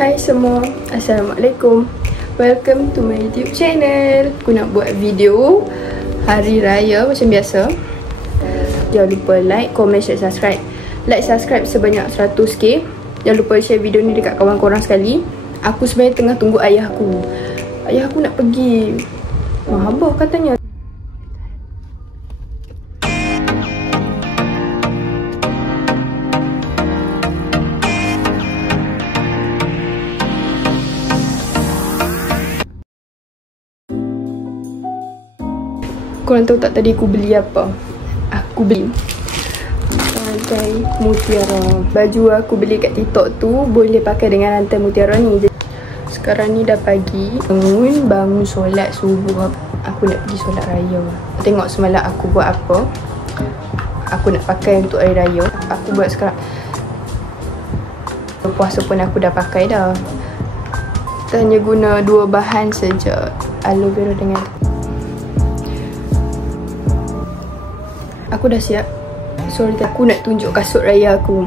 Hai semua, Assalamualaikum. Welcome to my YouTube channel. Aku nak buat video hari raya macam biasa. Jangan lupa like, comment, share, subscribe. Like, subscribe sebanyak 100k. Jangan lupa share video ni dekat kawan korang sekali. Aku sebenarnya tengah tunggu ayah aku. Ayah aku nak pergi Mahabah katanya. Korang tahu tak tadi aku beli apa? Aku beli rantai mutiara. Baju aku beli kat TikTok tu boleh pakai dengan rantai mutiara ni. Sekarang ni dah pagi. Bangun solat subuh. Aku nak pergi solat raya. Tengok semalam aku buat apa. Aku nak pakai untuk hari raya. Aku buat sekarang. Puasa pun aku dah pakai dah. Kita hanya guna dua bahan saja, aloe vera dengan. Aku dah siap. Sorry, aku nak tunjuk kasut raya aku.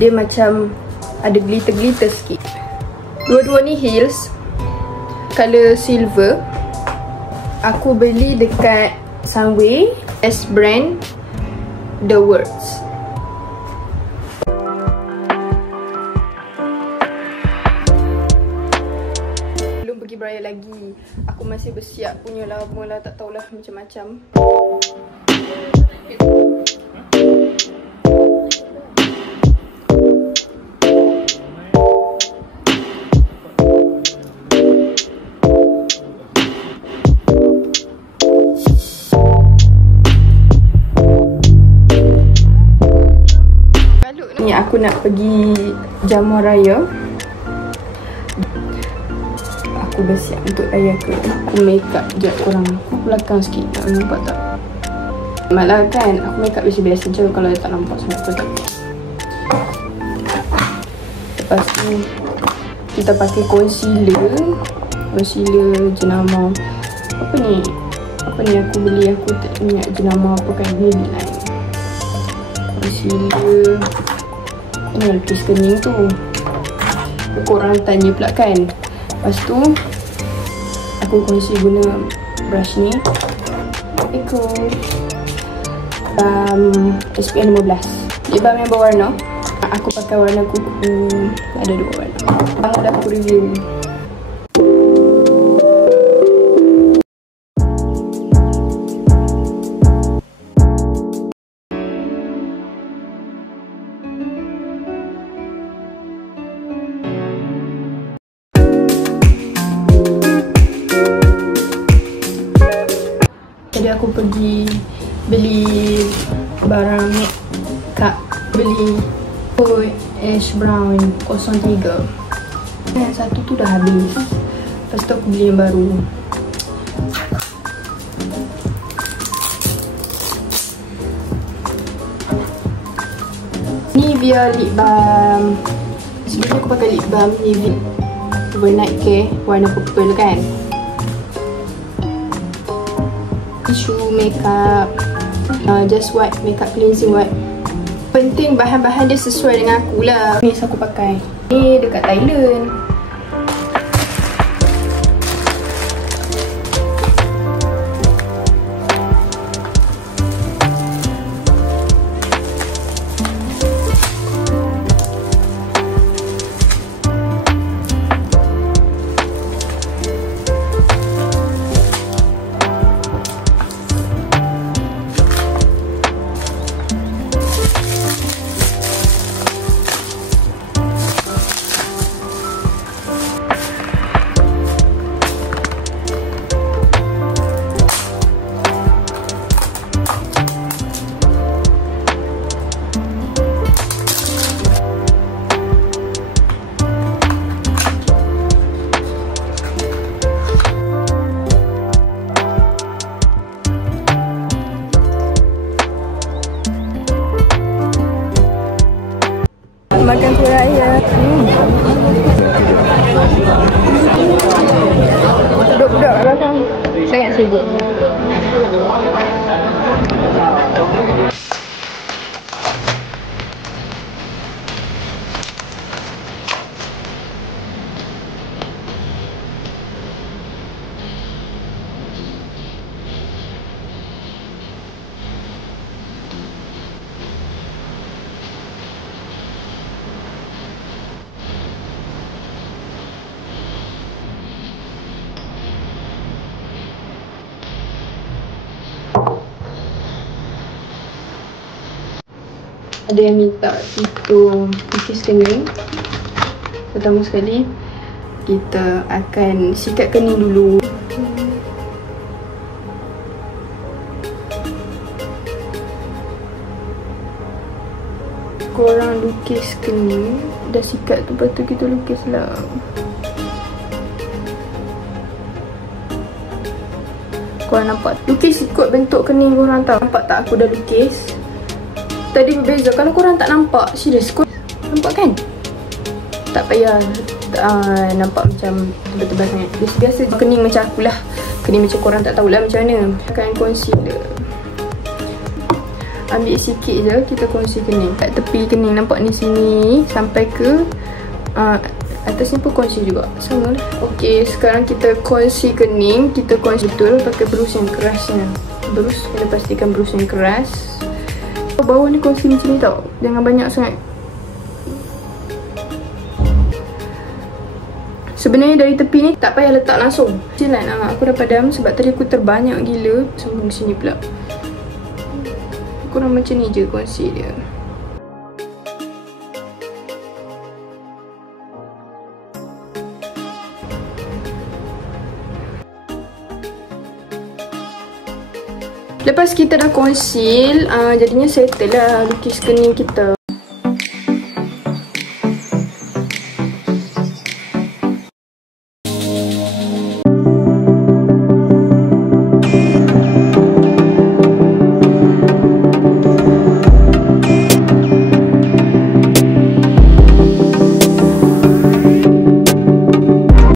Dia macam ada glitter-glitter sikit. Dua-dua ni heels, color silver. Aku beli dekat Sunway, S brand, The Words. Belum pergi beraya lagi. Aku masih bersiap punya lama lah, tak tahulah macam-macam. Ni aku nak pergi jamuan raya. Aku bersiap untuk raya ke. Aku make up sekejap korang. Belakang sikit, tak nampak tak? Malah kan, aku make up biasa-biasa je kalau tak nampak sangat pun tak. Lepas tu kita pakai concealer. Concealer jenama. Apa ni aku beli, aku tak ingat jenama apa kan. Maybelline concealer. Ini lapis kening tu. Korang tanya pula kan. Lepas tu aku kongsi guna brush ni. Eko SPF 15. Lip balm yang berwarna. Aku pakai warna kuku. Ada dua warna. Bangun dah aku review. Tadi aku pergi beli barang makeup. Beli Ash Brown 03. Yang satu tu dah habis. Lepas tu aku beli yang baru. Ni biar lip balm. Sebelum aku pakai lip balm ni Overnight Care warna purple kan. Tissue makeup, just wipe, makeup cleansing wipe. Penting bahan-bahan dia sesuai dengan aku lah. Ni aku pakai. Ni dekat Thailand. Makan kuih raya. Duduk-duduk kat belakang. Sangat sibuk. Ada yang minta itu lukis kening. Pertama sekali kita akan sikat kening dulu. Korang lukis kening, dah sikat tu, lepas tu kita lukis lah. Korang nampak? Lukis ikut bentuk kening korang tahu. Nampak tak aku dah lukis? Tadi berbeza. Kalau korang tak nampak, serius, korang nampak kan? Tak payah nampak macam tebal-tebal sangat. Biasa-biasa kening macam aku lah. Kening macam korang tak tahulah macam mana. Akan concealer. Ambil sikit je, kita conceal kening. Kat tepi kening nampak ni sini sampai ke atas ni pun conceal juga. Sama lah. Okay, sekarang kita conceal kening. Kita conceal betul pakai brush yang kerasnya. Brush, kena pastikan brush yang keras. Bawah ni conceal macam ni tau. Jangan banyak sangat. Sebenarnya dari tepi ni tak payah letak langsung. Silat aku dah padam sebab tadi aku terbanyak gila. Sambung sini pula. Kurang macam ni je conceal dia. Lepas kita dah conceal, jadinya settle lah lukis kening kita.